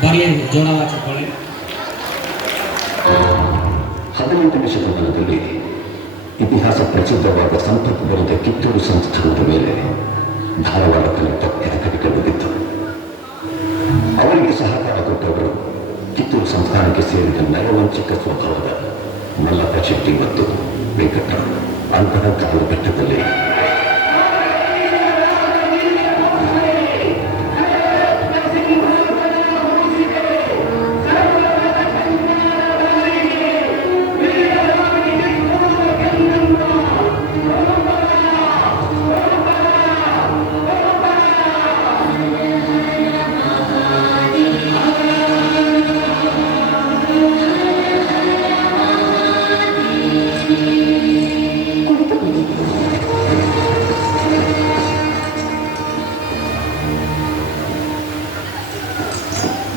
ಬಾರಿಯ ಜೋರಾದ ಚಪ್ಪಾಳೆ. 18ನೇ ಶತಮಾನದಲ್ಲಿ ಇತಿಹಾಸ ಪ್ರಸಿದ್ಧವಾದ ಸಂಪತ್ತು ಬರೆದ ಕಿತ್ತೂರು ಸಂಸ್ಥಾನದ ಮೇಲೆ ಧಾರವಾಡ ಕಲಿತ ಕೆಳಕಟ್ಟಿಕೊಂಡಿತ್ತು. ಅವರಿಗೆ ಸಹಕಾರ ಕೊಟ್ಟವರು ಕಿತ್ತೂರು ಸಂಸ್ಥಾನಕ್ಕೆ ಸೇರಿದ ನಯವಂಚಕ ಸ್ವಭಾವದ ಮಲ್ಲಪ್ಪ ಶೆಟ್ಟಿ ಮತ್ತು ವೆಂಕಟ. ಅಂತಹ ಕಾಲಘಟ್ಟದಲ್ಲಿ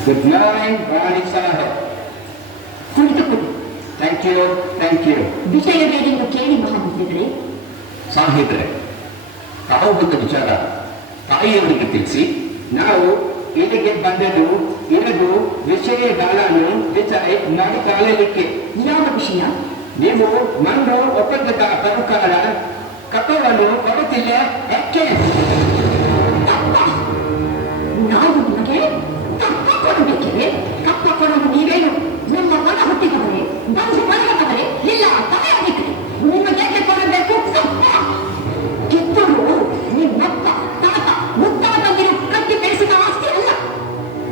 Good morning, Rani Sahib. ಕುಳಿತುಕೊಳ್ಳಿ. Thank you, thank you. ವಿಷಯವೇನೆಂದು ಕೇಳಿ ಮಹಾಮಂತ್ರಿಗಳೇ. ಸಾಹಿತ್ರೆ, ತಾವು ಬಂದ ವಿಚಾರ ತಾಯಿಯವರಿಗೆ ತಿಳಿಸಿ. ನಾವು ಇಲ್ಲಿಗೆ ಬಂದದ್ದು ಇರದು ವಿಷಯಗಳನ್ನು ಡಿಸೈಡ್ ಮಾಡಿಕೊಳ್ಳಲಿಕ್ಕೆ. ಯಾವ ವಿಷಯ? ನೀವು ಮಣ್ಣು ಒಪ್ಪಂದದ ಪ್ರಕಾರ ಕಪ್ಪವನ್ನು ಕೊಡುತ್ತಿಲ್ಲ ಯಾಕೆ? ನಾವು ನಿಮಗೆ ಕಪ್ಪ ಕೊಡಬೇಕೆ? ಕಪ್ಪ ಕೊಡಲು ನೀವೇನು ನಮ್ಮ ಮನ ಹುಟ್ಟಿದವರೇ, ಬಂದು ಮನೆಯದವರೇ, ಇಲ್ಲ ತಲೆಯಾಗಿದ್ರೆ ನಿಮಗೇಕೆ ಕೊಡಬೇಕು ಕಪ್ಪ? ಕಿತ್ತೂರು ನಿಮ್ಮಪ್ಪ ತಾತ ಮುತ್ತಾತಂದಿರು ಕಟ್ಟಿ ಬೆಳೆಸಿದ ಆಸ್ತಿ ಅಲ್ಲ,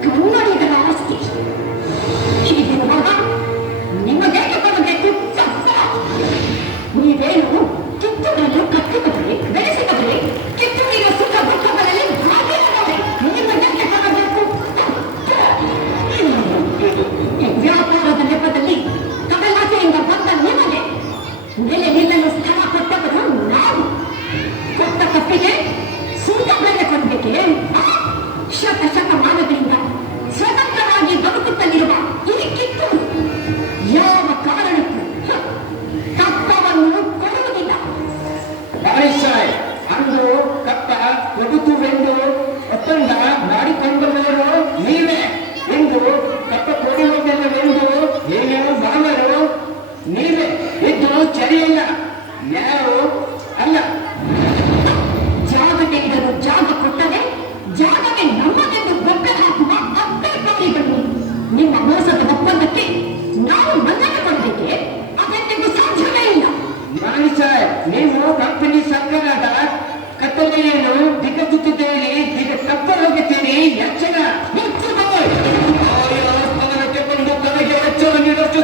ಕನ್ನಡಿಗರ ಆಸ್ತಿ. ಹೀಗಿರುವಾಗ ನಿಮಗೇಕೆ ಕೊಡಬೇಕು ಕಪ್ಪ? ನೀವೇನು ಕಿತ್ತೂರನ್ನು ಕಟ್ಟಿದವರೇ, ಬೆಳೆಸಿದವರೇ, ಕಿತ್ತೂರಿನ ಸುಖ ದುಃಖಗಳಲ್ಲಿ ಭಾಗಿಯಾದವರೇ, ನಿಮಗೇಕೆ ಕೊಡಬೇಕು ಕಪ್ಪ? ವ್ಯಾಪಾರದ ನೆಪದಲ್ಲಿ ಕಡಲಾಸೆಯಿಂದ ಬಂದ ನಿಮಗೆ ನೆಲೆ ನಿಲ್ಲಲು ಸ್ಥಳ ಕೊಟ್ಟವರು ನಾವು. ಕೊಟ್ಟ ಕಪ್ಪಿಗೆ ಸುಂಕ ಬೆಲೆ ಕೊಡಬೇಕೆ? ಶತಮಾನಗಳಿಂದ ಸ್ವತಂತ್ರವಾಗಿ ಬದುಕುತ್ತಲಿರುವ ಈ ಕಿತ್ತೂರು ಯಾವ ಕಾರಣಕ್ಕೂ ಕಪ್ಪವನ್ನು ಕೊಡುವುದಿಲ್ಲ. ರಾಣಿ ಸಾಹೇಬ್, ಅಂದು ಕಪ್ಪ ಕೊಡುತ್ತುವೆಂದು ಒಪ್ಪಂದ ಮಾಡಿಕೊಂಡವರು ನೀವೇ. ಎಂದು ಕಪ್ಪ ಕೊಡುವುದಿಲ್ಲವೆಂದು ಏನು ಮಾಮರು ನೀವೇ. ಇದು ಸರಿಯಿಲ್ಲ, ನ್ಯಾಯ ಅಲ್ಲ. ಜಾಗ ತೆಗೆದರು ಜಾಗ ಕೊಟ್ಟರೆ ಜಾಗವೇ ನಮ್ಮದೆಂದು ಗೊಬ್ಬರ ಹಾಕುವ ಅಪ್ಪಳಿಗಳು. ನಿಮ್ಮ ಮೋಸದ ಒಪ್ಪಂದಕ್ಕೆ ನಾವು ಮನ್ನಣೆ ಕೊಡಬೇಕೆ? ಅದೆಂದಿಗೂ ಸಾಧ್ಯವೇ ಇಲ್ಲ. ರಾಣಿ ಸಾಹೇಬ್, ನೀವು ಕಂಪನಿ ಸರ್ಕಾರದ ಕತ್ತಲೆಯನ್ನು ದಿಗಜುತ್ತಿದ್ದೀರಿ, ತಪ್ಪ ಹೋಗುತ್ತೀರಿ. ಎಚ್ಚರ ಸ್ಥಾನಕ್ಕೆ ಬಂದು ತನಗೆ ಎಚ್ಚರ ನೀಡಷ್ಟು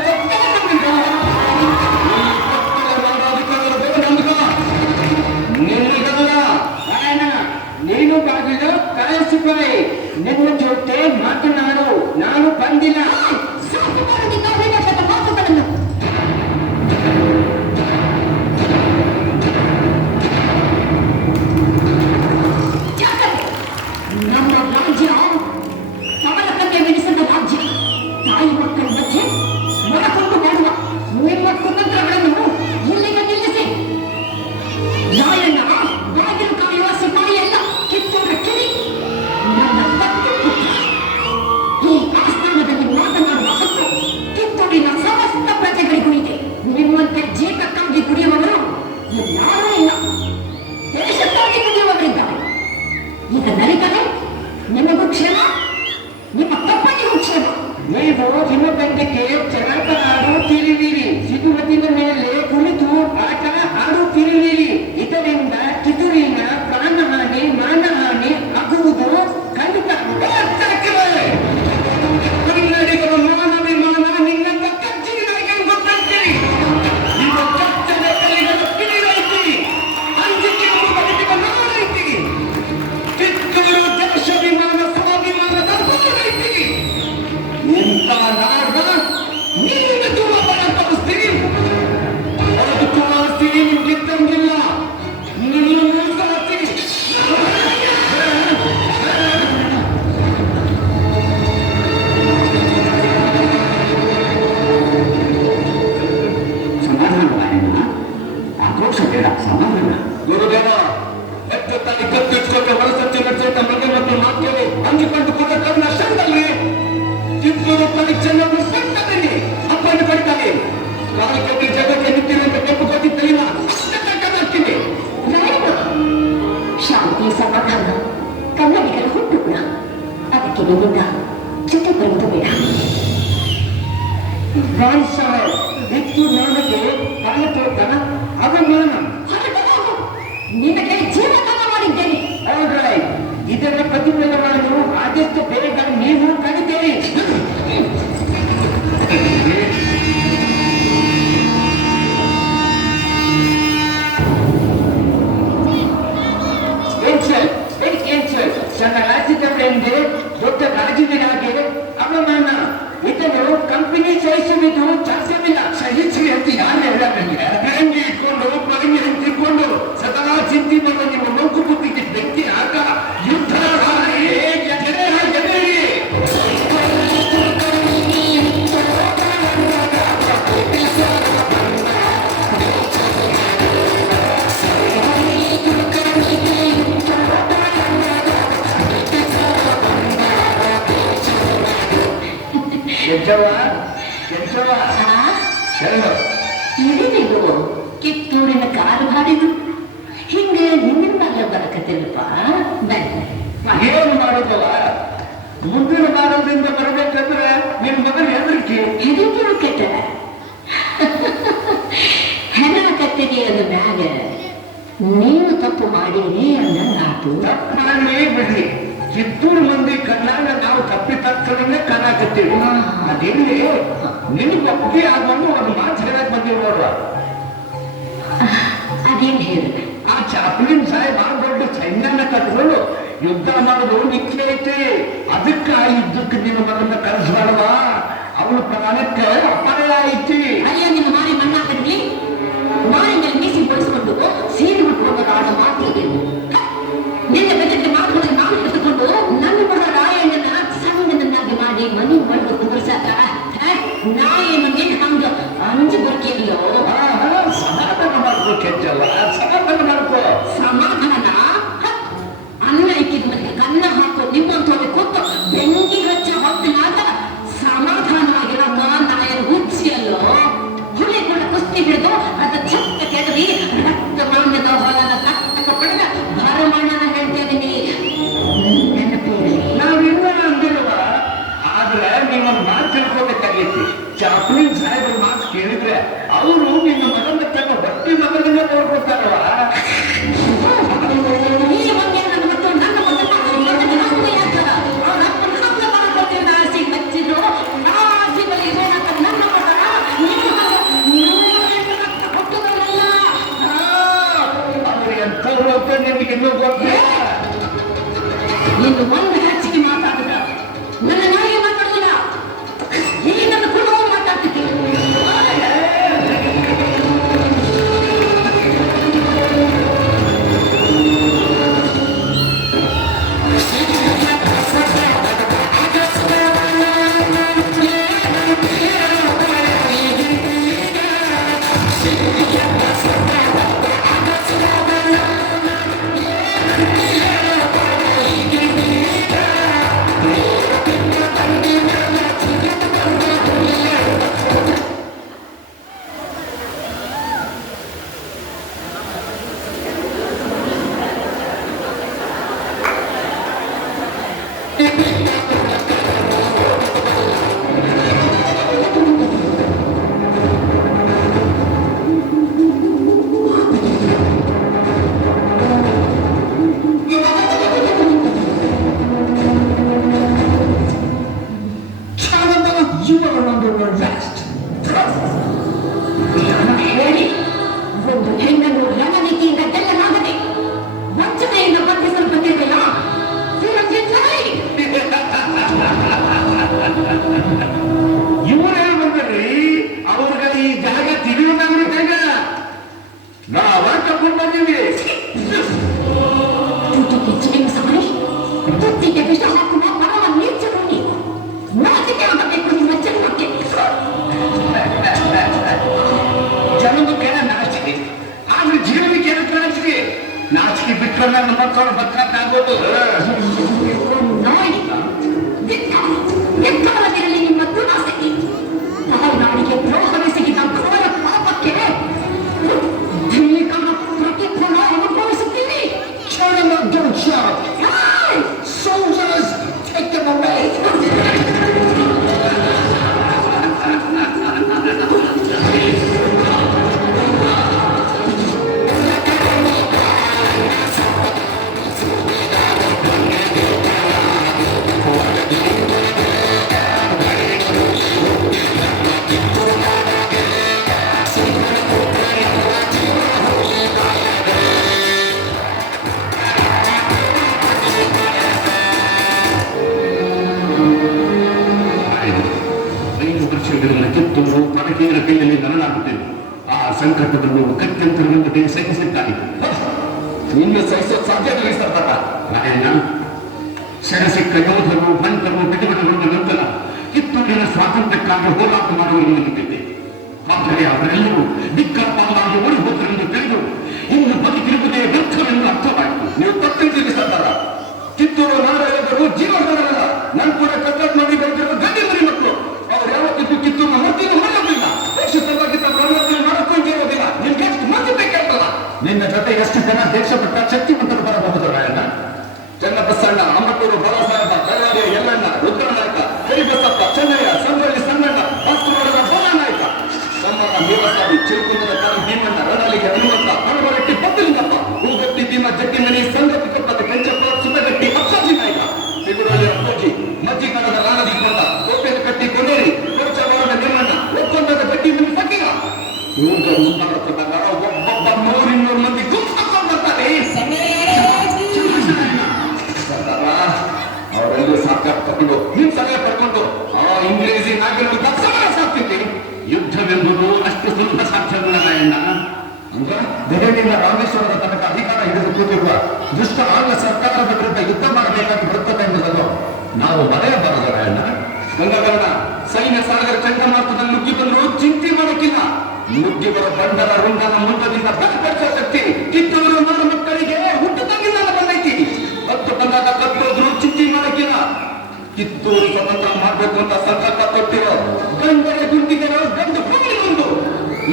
ನೀನು ಬಾಗಿಲು ಕಾಯಿಸಿಕೊಳ್ಳಿ. ನಿನ್ನ ಜೊತೆ ಮಾತನಾಡು, ನಾನು ಬಂದಿಲ್ಲ. ಸಾಕು ಮಾಡದಿಂದ ವಿವೇಕದ ಮಾತುಗಳನ್ನು. ನಮ್ಮ ರಾಜ್ಯ ಕಮಲಕನ್ನೆ ಮೆಡಿಸಿದ ರಾಜ್ಯ. ತಾಯಿ ಮಕ್ಕಳ ಮಧ್ಯೆ ಮೊಳಕೊಂಡು ಮಾಡುವ ನಿಮ್ಮ ಕುತಂತ್ರಗಳನ್ನು ಇಲ್ಲಿಗೆ ನಿಲ್ಲಿಸಿ. ರಾಯಣ್ಣ ಬಾಗಿಲು ಕಾಯುವ ಸಿಪಾಯಿಯಲ್ಲ, ಕಿತ್ತೂರ ಕಿರಿ. ನನ್ನ ತಪ್ಪು ಪುತ್ರ. ಈ ಆಸ್ಥಾನದಲ್ಲಿ ಮಾತನಾಡುವ ಹಕ್ಕು ಕಿತ್ತೂರಿನ ಸಮಸ್ತ ಪ್ರಜೆಗಳಿಗೂ ಇದೆ. ನಿಮ್ಮಂತೆ ಜೀತಕ್ಕಾಗಿ ಕುಡಿಯುವವರು ಯಾರೂ ಇಲ್ಲ, ದೇಶಕ್ಕಾಗಿ ಕುಡಿಯುವವರಿದ್ದಾರೆ. ಈಗ ನರಿಕರೆ ನಿಮಗೂ ಕ್ಷೇಮ, ನಿಮ್ಮ ಕಪ್ಪನಿಗೂ ಕ್ಷೇಮ. ನೀವು ನಿಮ್ಮ ತಂಡಕ್ಕೆ ಚೆನ್ನಾಗಿ ಆಡುತ್ತಿರುವಿರಿ, ಸಿಗುಮತಿನ ಮೇಲೆ ಕುಳಿತು ಆಟ ಆಡುತ್ತಿರುವಿರಿ. ಇದರಿಂದ ಕಿತ್ತೂರಿನ ಪ್ರಾಣಹಾನಿ ಮಾನಹಾನಿ ಆಗುವುದು ಖಂಡಿತ. ಕನ್ನಡಿಗರ ಮಾನವಿಮಾನ ನಿನ್ನಂತ ಕಚ್ಚಿಗೆ ಗೊತ್ತಂತೀರಿ. ನಿಮ್ಮ ಕಚ್ಚದ ಕಲೆಗಳ ಕಿಡಿರೈತಿ, ಅಂಜಿಕೆ ಬದುಕಿನ ನಾಡೈತಿ. ಕಿತ್ತೂರು ದೇಶಾಭಿಮಾನ ಸ್ವಾಭಿಮಾನದ ಹೊರೈತಿ. ಇಂಥ ನಾಡ ನೀ ನಿಮ್ಮಿಂದ ಚಿಂತೆ ಬರುವುದು ಬೇಡ. ರಾಯ್ ಸಾಹೇಬ್, ಇದು ನನಗೆ ಪಾಲತೋಟ ಅವಮಾನ. ನಿನಗೆ ಜೀವದಾನ ಮಾಡಿದ್ದೇನೆ. ಇದನ್ನು ಪ್ರತಿಫಲ ಮಾಡಲು ಆದಷ್ಟು ಬೇಗ ನೀವು ಕಲಿತೇರಿ. ಸಣ್ಣ ರಾಜ್ಯದವರೆಂದೇ ದೊಡ್ಡ ರಾಜ್ಯದವರಾಗಿ ಅವಮಾನ. ಇದನ್ನು ಕಂಪನಿ ಸಹಿಸುವುದು ಸಾಧ್ಯವಿಲ್ಲ. ಸಹಿಸಿ ಅಂತ ಯಾರು ಹೇಳಬೇಕು? ಬೆಂಕಿ ಇಟ್ಕೊಂಡು ಮಗನಿ ತಿಳ್ಕೊಂಡು ಸದಾ ಚಿಂತೆ ಮಾಡುವ ನಿಮ್ಮ ನೌಕು ಬುದ್ಧಿಗೆ ಬೆಂಕಿ ಹಾಕ. ಯುದ್ಧ ಇದೇನಿದು ಕಿತ್ತೂರಿನ ಕಾಲು ಹಾಡಿದು ಹಿಂಗೆ ನಿನ್ನಿಂದಲ್ಲ ಬರಕತ್ತಿಲ್ಲಪ್ಪ. ಏನು ಮಾಡೋದಲ್ಲ, ಮುಂದಿನ ವಾರದಿಂದ ಬರಬೇಕಂದ್ರೆ ನಿನ್ ಮಗನ ಹೆದರಿಕೆ. ಇದಕ್ಕೆ ಕೆಟ್ಟ ಹೆಣ ಕತ್ತಿಗೆ ಅಂದ ಮ್ಯಾಗ ನೀವು ತಪ್ಪು ಮಾಡೀರಿ ಅಂದಂಗಾತು. ತಪ್ಪು ಮಾಡಿ ಬಿಡ್ರಿ, ಕಿತ್ತೂರು ಮಂದಿ ಕಣ್ಣಾಗ ನಾವು ತಪ್ಪಿತಕ್ಕದನ್ನೇ ಕಾಣಕತ್ತೀವಿ. ಅದಿಲ್ಲಿ ನಿನಗೆ ಒಪ್ಪಿಗೆ ಆಗೊಂಡು ಒಂದು ಮಾತು ಹೇಳಕ್ ಬಂದೀವಿ ನೋಡುವ. ಅದೇನು ಹೇಳಿದೆ? ಆ ಚಾಪ್ಲಿನ್ ಸಾಹೇಬ್ ಆ ದೊಡ್ಡ ಸೈನ್ಯನ ಕಟ್ಕೊಂಡು ಯುದ್ಧ ಮಾಡೋದು ನಿತ್ಯ ಐತಿ. ಅದಕ್ಕೆ ಆ ಯುದ್ಧಕ್ಕೆ ನಿನ್ನ ಮಗನ ಕಳಿಸ್ಬಾರವಾ? ಅವನ ಪ್ರಾಣಕ್ಕೆ ಅಪಾಯ ಐತಿ. ಅಯ್ಯೋ, ನಿಮ್ಮ ಮಾರಿ ಮಣ್ಣಾಕರ್ಲಿ ಮಾರಿ ಮೇಲೆ ಮೀಸಿ ಬಳಸ್ಕೊಂಡು ಸೀರೆ ಉಟ್ಕೊಂಡು ಆಡೋ ಮಾತಿಗೆ ನಿನ್ನ ಬೆದಕ್ಕೆ ಮಾತುಗಳನ್ನು ನಾನು ಹಿಡಿದುಕೊಂಡು ನನ್ನ ಮಗ ರಾಯಣ್ಣನ ಸಂಗನನ್ನಾಗಿ ಮಾಡಿ ಮನೆ ಒಳಗೆ ಕುದುರಿಸಾಕ ನಾ ಏನು ನಿನ್ನ ಹಂಗ ಅಂಜು ಬರ್ಕಿಲ್ಲೋ. ಸಮಾಧಾನ ಮಾಡ್ಕೋ ಕೆಚ್ಚಲ್ಲ, ಸಮಾಧಾನ ಮಾಡ್ಕೋ. ಸಮಾಧಾನ ಅನ್ನ ಇಕ್ಕಿದ ಮೇಲೆ ಕನ್ನ ಹಾಕೋ ನಿಮ್ಮಂತವ್ರಿಗೆ ಕೊಟ್ಟು ಬೆಂಕಿ ಹಚ್ಚ ಹೊತ್ತಿನಾಗ ಸಮಾಧಾನವಾಗಿರೋಕ ನಾ ಏನು ಹುಚ್ಚಿಯಲ್ಲೋ. ಹುಳಿ ಕೂಡ ಕುಸ್ತಿ ಹಿಡಿದು ಅದ ಛತ್ತ ಕೆಡವಿ ರಕ್ತ ಮಾನ್ಯದ ಹೊಲನ ತಕ್ಕ ಪಡೆದ ಭರಮಣ್ಣನ ಹೇಳ್ತೇನೆ. ನೆನಪಿರಲಿ, ನಾವಿನ್ನ ಅಂದಿರುವ. ಆದ್ರೆ ನೀವೊಂದು ಮಾತು ತಿಳ್ಕೋಬೇಕಾಗೈತಿ. ಚಾಪ್ಲಿನ್ ಸಾಹೇಬ್ರ ಮಾತು ಕೇಳಿದ್ರೆ ಅವರು ನಿನ್ನ ಮಗನ ತನ್ನ ಹೊಟ್ಟಿ ಮಗನಿಗೆ ನೋಡ್ಕೊತಾರವ. ಈ ಬಗ್ಗೆ ನನ್ನ ಮತ್ತು ನನ್ನ ಮಗನ ಯಾಕರ ಅವ್ರ ಅಪ್ಪನ ಹಬ್ಬ ಮಾಡ್ಕೊತೀವಿ ಆಸೆ ಹಚ್ಚಿದ್ರು. ಆ ಆಸೆ ಬಳಿ ಏನಂತ ನನ್ನ ಮಗನ ಹುಟ್ಟುಗಳಲ್ಲ. ಅವ್ರು ಎಂಥವ್ರು ಅಂತ ನಿಮ್ಗೆ ಇನ್ನೂ ಗೊತ್ತಿಲ್ಲ. ಇನ್ನು ಒಂದು ಹೆಚ್ಚಿಗೆ ಮಾತಾಡಿದ ನನ್ನ ನಾಯಿ ಮಾತಾಡೋದಿಲ್ಲ. ಈಗ ನನ್ನ ಕುಟುಂಬ ಮಾತಾಡ್ತಿದ್ದೆ. ಹೇಳಿ ಒಂದು ಹೆಣ್ಣನ್ನು ರಣನೀತಿಯಿಂದ ಗೆಲ್ಲಲಾಗದೆ ವಂಚನೆಯಿಂದ ಬಂಧಿಸಲ್ಪಟ್ಟಿದೆಯಾ? ಮೊಬೈಲ್. ಕಿತ್ತೂರು ಪರಕೀಯರ ಕೈಯಲ್ಲಿ ನರಳಾಗುತ್ತೇನೆ. ಆ ಸಂಕಟವನ್ನು ಕತ್ಯಂತರವಿಲ್ಲದೆ ಸಹಿಸಿದ್ದಾಯಿತು. ಇನ್ನು ಸಹಿಸೋದು ಸಾಧ್ಯವಿಲ್ಲ ಸರ್ದಾರ. ರಾಯಣ್ಣ, ಸೆರೆಸಿಕ್ಕ ಯೋಧರು ಬಂಟರು ಬಿಡುಗಡೆಗೊಂಡ ನಂತರ ಕಿತ್ತೂರಿನ ಸ್ವಾತಂತ್ರ್ಯಕ್ಕಾಗಿ ಹೋರಾಟ ಮಾಡುವವರು ನಿಂತಿದ್ದೆ. ಆದರೆ ಅವರೆಲ್ಲರೂ ದಿಕ್ಕಪಾಲಾಗಿ ಓಡಿ ಹೋದರೆಂದು ತಿಳಿದು ಇನ್ನು ಬದುಕಿರುವುದೇ ವ್ಯರ್ಥವೆಂದು ಅರ್ಥವಾಯಿತು. ನೀವು ತಪ್ಪಿದ್ದೀರಿ ಸರ್ದಾರ. ಕಿತ್ತೂರು ನಾಡಗಳು ಜೀವನದಲ್ಲ. ನನ್ ಕೂಡ ಕಟ್ಟಡ ಮಾಡಿ ಬೆಳೆದಿರುವ ಗಂಡಿ ಮರಿ ಮಕ್ಕಳು. ಅವ್ರು ಯಾವತ್ತಿದ್ದು ಕಿತ್ತೂರಿನ ಮತ್ತಿನ ಮಾಡೋದಿಲ್ಲ. ದೇಶ ಸಲುವಾಗಿ ತಮ್ಮ ರನ್ನದಲ್ಲಿ ಮಾಡಿಕೊಂಡಿರೋದಿಲ್ಲ. ನಿಮ್ಗೆ ಎಷ್ಟು ಮಂದಿ ಬೇಕಾಗ್ತದ? ನಿನ್ನ ಜೊತೆ ಎಷ್ಟು ಜನ ದೇಶಪಟ್ಟ ಶಕ್ತಿವಂತರು ಬರಬಹುದು ರಾಯಣ್ಣ? ಚನ್ನಬಸಣ್ಣ, ಅಮಟೂರು ಬಾಳಸಾಹೇಬ, ಬಳ್ಳಾರಿಯ ಯಲ್ಲಣ್ಣ, ರುದ್ರನಾಯಕ, ಕರಿಬಸಪ್ಪ, ಚೆನ್ನಯ್ಯ, ಸಂಗೊಳ್ಳಿ ಸಣ್ಣಣ್ಣ, ಬಾಸ್ಕುರೋಡನ ಬಾಲನಾಯಕ, ಸಮ್ಮನ ಮೀರಸ್ವಾಮಿ, ಚಿರುಕುಂದದ ಕಾರು ಭೀಮಣ್ಣ, ರಣಾಲಿಗೆ ಹನುಮಂತ, ಹಣವರಟ್ಟಿ ಬದ್ದಲಿಂಗಪ್ಪ, ಹೂಗಟ್ಟಿ ಭೀಮ, ಜಟ್ಟಿಮನಿ, ಸಂಗತಿ ಕೊಪ್ಪದ ಕೆಂಚಪ್ಪ, ಸುತಗಟ್ಟಿ ಅಪ್ಪಾಜಿ ನಾಯಕ, ತಿಗುಡಾಲಿ ಅಪ್ಪೋಜಿ, ಮಜ್ಜಿಗಣದ ರಾಣದಿ ಕೊಂಡ, ಕೋಪೆನ ಕಟ್ಟಿ ಕೊನೇರಿ, ಕೋಚವಾಡದ ನಿಮ್ಮಣ್ಣ, ಒಪ್ಪಂದದ ಗಟ್ಟಿ ಮನಿ ಫಕೀರ. ಇವ್ರ ಮುಂದಾಡುತ್ತದಾಗ ಒಬ್ಬೊಬ್ಬ 100-200 ಮಂದಿ ಗುಂಪುಕೊಂಡು ಬರ್ತಾರೆ. ಅವರೆಲ್ಲೂ ಸಾಕಾಗಿ ತಗೊಂಡು ನಿಮ್ ಸಲಹೆ ಪಡ್ಕೊಂಡು ಆ ಇಂಗ್ರೇಜಿ ನಾಗರಿಕ ಸಾಕ್ತಿದ್ವಿ. ಯುದ್ಧವೆಂಬುದು ಅಷ್ಟು ಸುಲಭ ಸಾಧ್ಯವಲ್ಲ ರಾಯಣ್ಣ. ಅಂದ್ರೆ ದೆಹಲಿಯಿಂದ ರಾಮೇಶ್ವರದ ತನಕ ಅಧಿಕಾರ ಹಿಡಿದು ಕೂತಿರುವ ದುಷ್ಟ ಆಂಗ್ಲ ಸರ್ಕಾರದ ವಿರುದ್ಧ ಯುದ್ಧ ಮಾಡಬೇಕಾಗಿ ಬರುತ್ತದೆ ಎಂಬುದನ್ನು ನಾವು ಮರೆಯಬಾರದು ರಾಯಣ್ಣ. ಗಂಗಾಧರನ ಸೈನ್ಯ ಸಾಗರ ಚಂಡಮಾರುತದಲ್ಲಿ ನುಗ್ಗಿ ಬಂದರೂ ಚಿಂತೆ ಮಾಡಕ್ಕಿಲ್ಲ. ನುಗ್ಗಿ ಬರೋ ಬಂಡರ ರುಂಡನ ಮುಂದದಿಂದ ಬಲಪಡಿಸುವ ಶಕ್ತಿ ಕಿತ್ತೂರು ನಾಡು ಮಕ್ಕಳಿಗೆ ಹುಟ್ಟುತ್ತಂಗಿಂದ ಬಂದೈತಿ. ಹತ್ತು ಬಂದಾಗ ಕತ್ತೋದ್ರು ಚಿಂತೆ ಮಾಡಕ್ಕಿಲ್ಲ. ಕಿತ್ತೂರು ಸ್ವತಂತ್ರ ಮಾಡಬೇಕು ಅಂತ ಸಂಕಲ್ಪ ಕೊಟ್ಟಿರೋ ಗಂಡರ ಗುಂಡಿಗೆರೋ ಗಂಡು ಭೂಮಿಗೊಂದು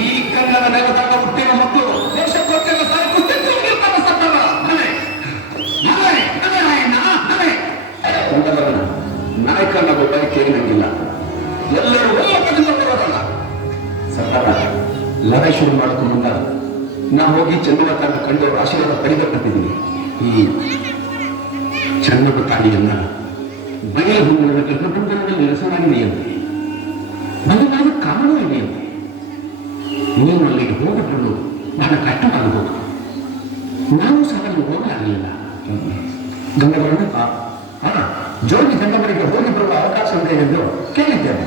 ಈ ಕನ್ನಡ ನೆಲದಾಗ ಹುಟ್ಟಿರೋ ಮಕ್ಕಳು ದೇಶಕ್ಕೋಸ್ಕರ ಸಾಕು ನಾಯಕನ ಬಯಕೆ ಏನಂಗಿಲ್ಲ. ಎಲ್ಲರೂ ಒಮ್ಮತದಿಂದ ಬರೋದಲ್ಲ. ಸರ್ಕಾರ ಲಢಾಯಿ ಶುರು ಮಾಡೋಕೆ ಮುನ್ನ ನಾ ಹೋಗಿ ಚನ್ನಬತಾನ ಕಂಡು ಆಶೀರ್ವಾದ ಪಡೆದುಕೊಂಡಿದ್ದೀನಿ. ಈ ಚನ್ನಬತಾನಿಯನ್ನ ಬಯಲು ಹೂವಿನ ಗರ್ಭಬಂಧನದಲ್ಲಿ ನಿರಸನಾಗಿದೆಯಂತೆ. ಬದಲಾದ ಕಾರಣವೂ ಇದೆಯಂತೆ. ನೀನು ಅಲ್ಲಿಗೆ ಹೋಗಬಹುದು ಬಹಳ ಕಷ್ಟವಾಗಬಹುದು. ನಾವು ಸಹ ಅಲ್ಲಿ ಹೋಗಲಾಗಲಿಲ್ಲ. ಗಂಗವರನ್ನು ಜೋಗಿ ಗಂಗವರಿಗೆ ಹೋಗಿ ಬರುವ ಅವಕಾಶ ಇದೆ ಎಂದು ಕೇಳಿದ್ದೇನೆ.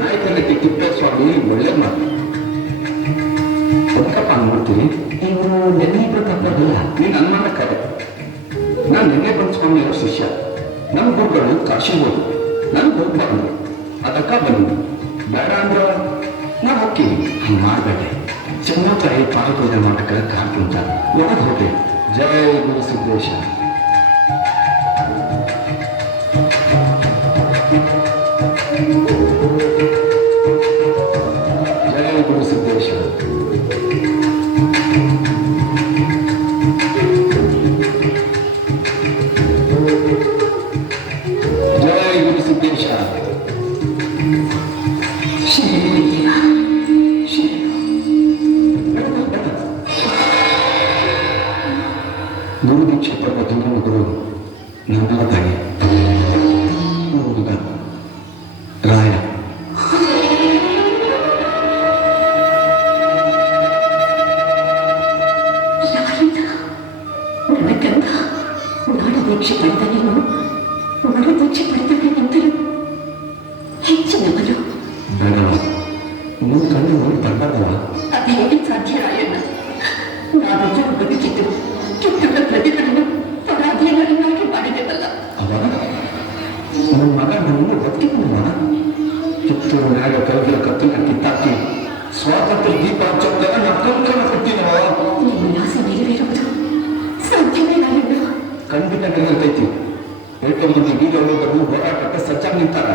ನಾಯಕನಕ್ಕೆ ತಿಪ್ಪೇಸ್ವಾಮಿ ಒಳ್ಳೆ ಮಾತು. ಅದಕ್ಕಪ್ಪ ನೋಡ್ತೀನಿ ಇವರು ನೆನ್ನೆ ತಪ್ಪದಿಲ್ಲ. ನೀನು ಅನುಮಾನ ಕರೆ. ನಾನು ನೆನ್ನೆ ಬಂದ ಸ್ವಾಮಿಯವರ ಶಿಷ್ಯ. ನಮ್ಮ ಗುರುಗಳು ಕಾಶಿ ಹೋದ್ರು. ನನ್ಗೆ ಹೋಗ್ಬಾರ್ದು. ಅದಕ್ಕ ಬಂದು ಬೇಡ ಅಂದ್ರ ನಾ ಹೋಗ್ತೀನಿ. ಹಂಗೆ ಮಾಡಬೇಡಿ. ಚೆನ್ನಾಗಿ ಪಾಲಕೂಜೆ ನಾಟಕ ಕಾರ್ಕುಂತ ಒಳಗೆ ಹೋಗಿ. ಜಯ ಗುರು ಸಿದ್ದೇಶ. ನನ್ನ ತಾಯಿ ಹುಡುಗ ರಾಯ. ನನಗಂತ ನಾಡದೀಕ್ಷೆ ಪಡೆದ ನೀನು ಮರುದೀಕ್ಷೆ ಪಡೆದವನಿಗಿಂತಲೂ ಹೆಚ್ಚಿನವನು. ನಿನ್ನ ಕಣ್ಣು ನೋಡಿ ಬರಬಾರದಲ್ಲ. ಅದು ಹೇಗೆ ಸಾಧ್ಯ ರಾಯಣ್ಣ? ನಾವೆಲ್ಲರೂ ಬದುಕಿದ್ದು ಕಿತ್ತೂರ ಪ್ರತಿಗಳನ್ನು ಪರಾಧೀನರನ್ನಾಗಿ ಮಾಡಿದೆವಲ್ಲ. ಅವಾಗ ನನ್ನ ಮಗ ನನ್ನನ್ನು ಬದುಕಿಕೊಂಡ ಕಿತ್ತೂರು ನ್ಯಾಯ ಕೈಗಳ ಕತ್ತಿನ ಕಿತ್ತಾಕಿ ಸ್ವಾತಂತ್ರ್ಯ ದೀಪ ಹಚ್ಚೋದೆಲ್ಲ ನಾನು ಕಲ್ಕನ ಕೊಟ್ಟಿನವ. ನಿಮ್ಮ ಆಸೆ ನೆರವೇರುವುದು ಸಾಧ್ಯವೇ ರಾಯಣ್ಣ? ಖಂಡಿತ ನೆರವೇರ್ತೈತಿ. ಹೇಳ್ಕೊಂಡು ವೀರಯೋಧರು ಹೋರಾಟಕ್ಕೆ ಸಜ್ಜಾಗಿ ನಿಂತಾರ.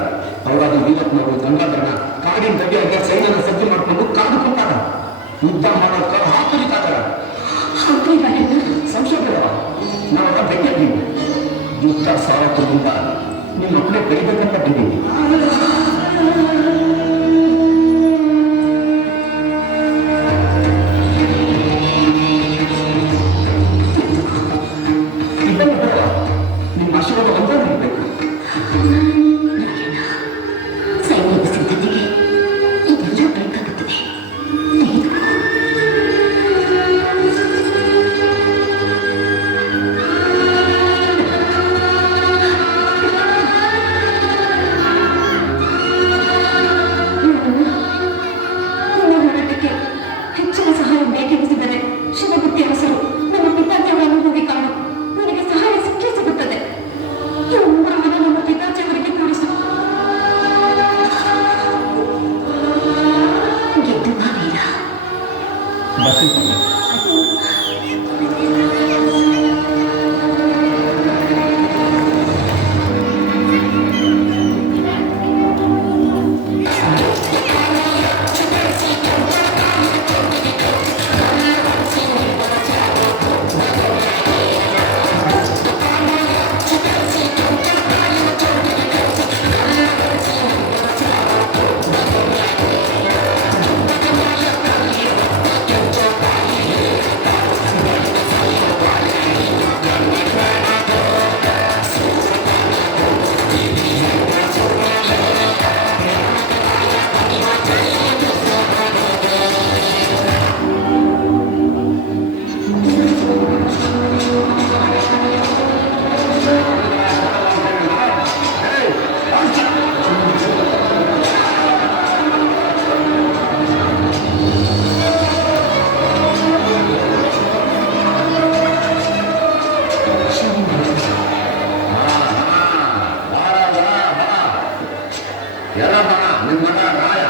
ಅವರಾದ ವೀರಪ್ಪನವರು ಗಂಗಾಧರನ ಕಾಡಿನ ಬಗೆಯಾಗಿ ಸೈನ್ಯನ ಸಜ್ಜು ಮಾಡಿಕೊಂಡು ಕಾದುಕೊಂಡಾರ. ಯುದ್ಧ ಮಾಡೋಕ ಹಾಕುತ್ತಾರ. ಸಂಶೋಧನ ನಾವೆಲ್ಲ ಬೆಟ್ಟಿದ್ದೀವಿ. ಯುದ್ಧ ಸಾರಥದಿಂದ ನಿಮ್ಮ ಮಕ್ಕಳೇ ಬೆಳಿಬೇಕಂತ ಬಂದೀವಿ. ನಿಮ್ಮ ಆಶೀರ್ವಾದ ಒಂದೇ ಇರಬೇಕು. ಸೈನ್ಯದ ಸಿದ್ಧತೆಗೆ ಇದೆಲ್ಲ ಬೇಕಾಗುತ್ತದೆ. ಹೋರಾಟಕ್ಕೆ ಹೆಚ್ಚಿನ ಸಹಾಯ ಬೇಕೆನಿಸಿದರೆ ಶಿವಗುತ್ತಿ ಅರಸರು ನಮ್ಮ ಪಿತಾಚಿಯವರನ್ನು ಹೋಗಿ ಕಾಣು. ನನಗೆ ಸಹಾಯ ಸಿಕ್ಕೇ ಸಿಗುತ್ತದೆ. ಇವುಗಳನ್ನು ನಮ್ಮ ಪಿತಾಚಿಯವರಿಗೆ ತೋರಿಸು. ಗೆದ್ದು ಭಾವೀರ. ನಿಮ್ಮ ಮಗ ರಾಯ.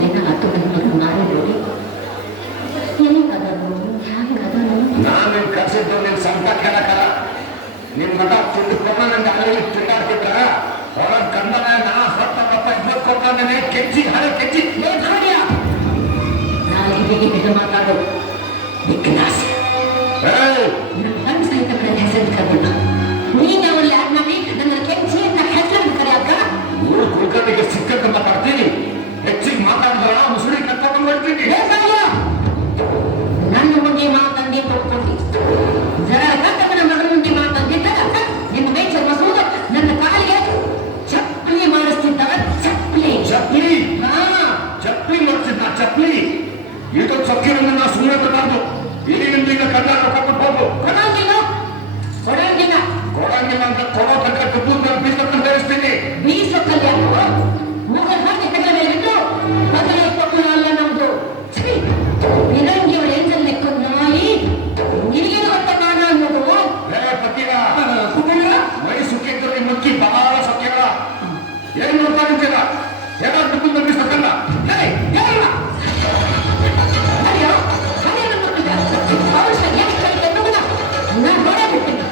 ನೆನಗಾತು ನನ್ನ ಮಗ ನಾಳೆ ನೋಡಿ ಹೆಂಗದನು ಹ್ಯಾಂಗದನು. ನಾನು ಕರ್ಸಿದ್ದು ನಿನ್ ಸಂತ ಕೇಳಕ್ಕಲ್ಲ. ನಿಮ್ ಮಗ ತಿಂದುಕೊಂಡ ನಂಗೆ ಅಲ್ಲಿ ತಿಂದಾಡ್ತಿದ್ರ ಹೊರಗೆ ಕನ್ನಡ ನಾ ಹೊತ್ತಪ್ಪ ಇದ್ಕೊಂಡೇ ಕೆಜ್ಜಿ ಹಳೆ ಕೆಜ್ಜಿ ನಾಳೆ ಹೀಗೆ ಮಾತಾಡೋ ವಿಜ್ಞಾಸ ನನ್ನ ಸಹಿತ ಹೆಸರು ಕರೆದಿಲ್ಲ. ನೀನು ಅವಳು ಯಾರನ್ನ ನನ್ನ ಕೆಂಚಿ ಅಂತ ಹೆಸರನ್ನು ಕರೆಯಕ್ಕ ಮೂರು ಕುಲಕರ್ಣಿಗೆ ಸಿಕ್ಕಂತ ಮಾತಾಡ್ತೀನಿ. ಹೆಚ್ಚಿಗೆ ಮಾತಾಡಿದ್ರ ಮುಸುಳಿ ಕತ್ತ ಬಂದ್ಬಿಡ್ತೀನಿ. ನನ್ನ ಮುಂದೆ ಮಾತಂದಿ ತಗೊಂಡು ಜರ ಕತ್ತವನ ಮಗಳ ಮುಂದೆ ಮಾತಂದಿದ್ದಾಗ ನಿನ್ನ ಮೈ ಚರ್ಮಸುವುದು ನನ್ನ ಕಾಲಿಗೆ ಚಪ್ಪಲಿ ಮಾಡಿಸ್ತಿದ್ದ. ಚಪ್ಪಲಿ ಚಪ್ಪಲಿ ಹಾ ಚಪ್ಪಲಿ ಮಾಡ್ತಿದ್ದ. ಚಪ್ಪಲಿ ಇದು ಚಪ್ಪಲಿಯನ್ನು ನಾ ಸುಮ್ಮನೆ ಬರಬಾರ್ದು. ಇಲ್ಲಿಂದ ಈಗ ಕನ್ನಡ ಕೊಟ್ಟು ಹೋಗು. ಕೊಡಂಗಿಲ್ಲ ಕೊಡಂಗಿಲ್ಲ ಕೊಡಂಗಿಲ್ಲ ಅಂತ ಕೊಡೋ ತನಕ ದುಡ್ಡು ನಾನು ಬೀಸಕ್ಕೆ ಧರಿಸ್ತೀನಿ. ಬೀಸಕ್ಕಲ್ಲಿ ಮೂಗಲ್ ಹಾಕಿ ತಗಲಿಟ್ಟು ಮೊದಲೇ ಕೊಟ್ಟು ಅಲ್ಲ ನಮ್ದು ವಿರಂಗಿ ಅವಳು ಎಂಜಲ್ಲಿ ನಾಯಿ ನಿನಗೇನು ಗೊತ್ತ ಕಾಣ ಅನ್ನೋದು ಪತಿಗ ಮೈ ಸುಕ್ಕಿದ್ರೆ ನಿಮ್ಮ ಮುಕ್ಕಿ ಬಹಳ ಸತ್ಯಗಳ ಏನ್ ನೋಡ್ತಾ ನಿಂತೀರ? ಏನಾದ್ರು ದುಡ್ಡು ಬೀಸಕ್ಕಲ್ಲ. ನಾನು ನೋಡೇ ಬಿಡ್ತೀನಿ.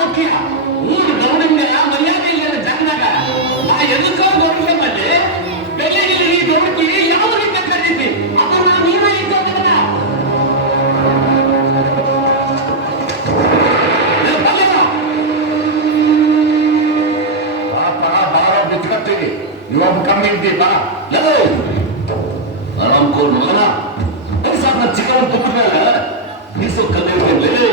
ಮುಖ್ಯ ಊರು ಗೌಡಂಗ ಮರ್ಯಾದೆ ಇಲ್ಲ ಜನದಾಗ ನಾ ಎದಕ್ಕೋ ಗೌರವ ಬಂದೆ ಬೆಲೆಯಲ್ಲಿ ಈ ಗೌಡಕ್ಕೆ ಯಾವ ರೀತಿ ಕರೀತಿ ಅಪ್ಪ ನಾ ನೀವೇ ಇದ್ದೋದಲ್ಲ ಪಾಪ ಬಾರೋ ಬಿತ್ಕತ್ತೀವಿ ಇವಾಗ ಕಮ್ಮಿ ಇದ್ದೀಪಾ ಆರಾಮ್ಕೋರ್ ಮಗನ ಸಾಕು ಚಿಕ್ಕವನ್ ತುಂಬಿದ್ಮೇಲೆ ಬೀಸೋ ಕಲ್ಲಿರ್ಲಿ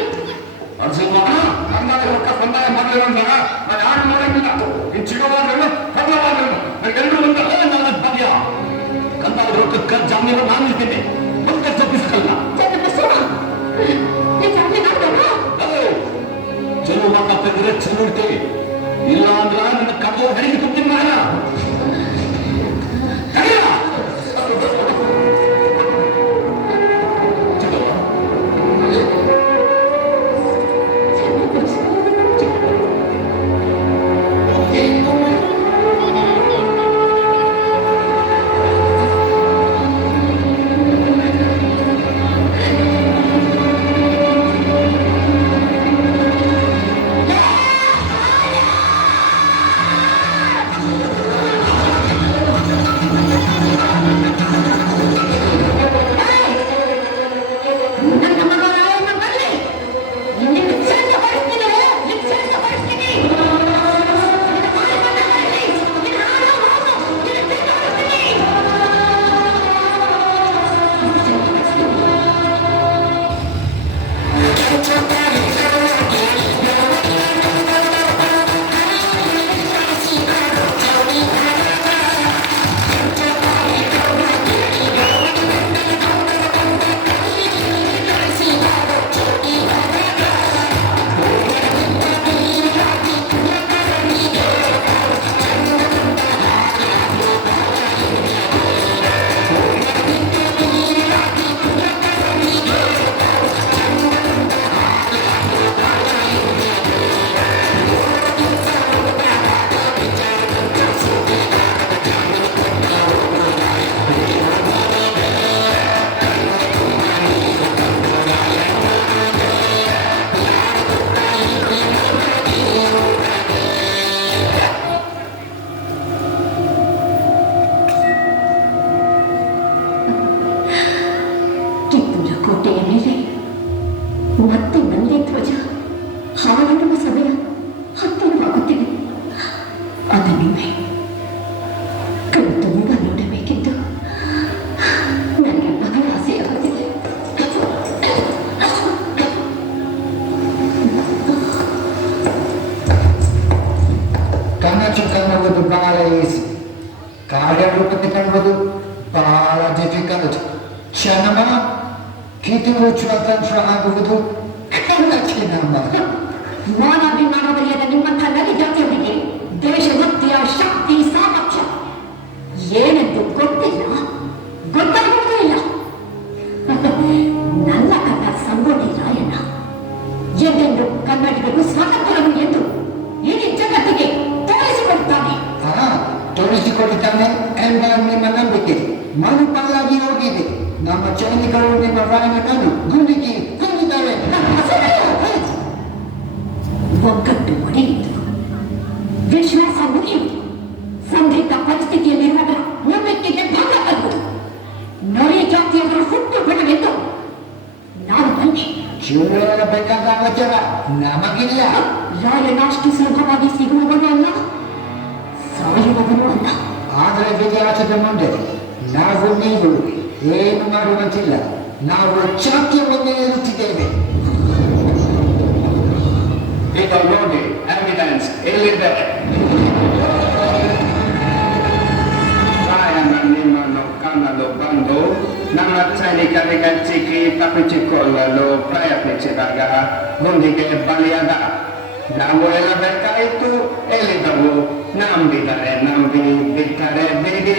ಅರ್ಜುನ್ ಮಗನ ಕಂದಾಯ ರೊಕ್ಕ ಕಂದಾಯ ಮಾಡಲಿರೋಣ ನಾನು ಯಾರು ಮಾಡಂಗಿಲ್ಲ ನೀನ್ ಚಿಕ್ಕವಾದ್ರು ಕಳ್ಳವಾದ್ರು ನನಗೆಲ್ಲರೂ ಬಂದಲ್ಲ ನನ್ನ ಭಾಗ್ಯ ಕಂದಾಯ ರೊಕ್ಕ ಜಾಮೀನು ನಾನು ಇರ್ತೀನಿ ಮತ್ತೆ ತಪ್ಪಿಸ್ಕಲ್ಲ ಚಲೋ ಮಾತಾಡ್ತಿದ್ರೆ ಚಲೋ ಇರ್ತೀವಿ ಇಲ್ಲ ಅಂದ್ರ ನನ್ನ ಕಬ್ಬು ಹಡಿಗೆ ತುಂಬ್ತೀನಿ ಮಗನ ಮತ್ತೆ ನಂದೇ ಧ್ವಜ ಹಾರಾಡುವ ಸಮಯ ಹತ್ತಿರವಾಗುತ್ತಿದೆ. ಅದನ್ನೇ ಕಣ್ತುಂಬ ನೋಡಬೇಕಿದ್ದು ನನಗೆ ಬಹಳ ಆಸೆಯಾಗುತ್ತಿದೆ. ಕನಸು ಕಾಣುವುದು ಬಹಳ ಈಸಿ, ಕಾರ್ಯರೂಪಕ್ಕೆ ಕಾಣುವುದು ಬಹಳ ಡಿಫಿಕಲ್ಟ್. ಕ್ಷಣಮ ಕಿತ್ತುವು ಸ್ವತಂತ್ರ ಆಗುವುದು ಕನಸಿನ ಮಾನವಿಮಾನವರಿಯದ ನಿಮ್ಮಂಥ ನದಿ ಜಾತಿಯವರಿಗೆ ದೇಶಭಕ್ತಿಯ ಶಕ್ತಿ ಸಾಮರ್ಥ್ಯ ಏನೆಂದು ಗೊತ್ತಿಲ್ಲ, ಗೊತ್ತಾಗುವುದೂ ಇಲ್ಲ. ನನ್ನ ಕನ್ನ ಸಂಗೊಳ್ಳಿ ರಾಯಣ್ಣ ಎಂದೆಂದು ಕನ್ನಡಿಗರು ಸ್ವಾತಂತ್ರ್ಯವನ್ನು ಎಂದು ಇಡೀ ಜಗತ್ತಿಗೆ ತೋರಿಸಿಕೊಡುತ್ತಾನೆ. ತೋರಿಸಿಕೊಡುತ್ತಾನೆ ಎಂಬ ನಿಮ್ಮ ನಂಬಿಕೆ ಮನುಪಾಲಾಗಿ ಹೋಗಿದೆ. ನಮ್ಮ ಸೈನಿಕರು ನಿಮ್ಮ ರಾಯಣ್ಣನನ್ನು ಗುಂಡಿಗೆ ಕೊಂದಿದ್ದಾರೆ. ಒಗ್ಗಟ್ಟು ಒಡೆಯುವುದು, ವಿಶ್ವಾಸ ಮುರಿಯುವುದು, ಸಂದಿಗ್ಧ ಪರಿಸ್ಥಿತಿಯಲ್ಲಿರುವವರ ನಂಬಿಕೆಗೆ ಭಂಗ ತರುವುದು ನೊರೆ ಜಾತಿಯವರ ಹುಟ್ಟು ಬಿಡವೆಂದು ನಾನು ಬಂದೆ. ಬೇಕಾದ ಅಗತ್ಯ ನಮಗಿಲ್ಲ. ರಾಯನಷ್ಟು ಸುಲಭವಾಗಿ ಸಿಗುವವನು ಅಲ್ಲ, ಸಾಯುವವನು ಅಲ್ಲ. ಆದರೆ ವಿದ್ಯಾರ್ಥದ ಮುಂದೆ ನಾವು ನೀವು ಏನು ಮಾಡುವಂತಿಲ್ಲ. ನಾವು ಚಾತ್ಯವನ್ನೇ ಇರುತ್ತಿದ್ದೇವೆ. ಈಗ ನೋಡಿ ಎವಿಡೆನ್ಸ್ ಎಲ್ಲಿದ್ದಾರೆ. ರಾಯಣ್ಣ ನಿಮ್ಮನ್ನು ಕಾಣಲು ಬಂದು ನಮ್ಮ ಸೈನಿಕರಿಗೆ ಚಿಕ್ಕಿ ತಪ್ಪಿಸಿಕೊಳ್ಳಲು ಪ್ರಯತ್ನಿಸಿದಾಗ ಗುಂಡಿಗೆ ಬಲಿಯಾದ. ನಾವು ಹೇಳಬೇಕಾಯಿತು, ಹೇಳಿದವು. ನಂಬಿದರೆ ನಂಬಿ, ಬಿಟ್ಟರೆ ಬಿಡಿ.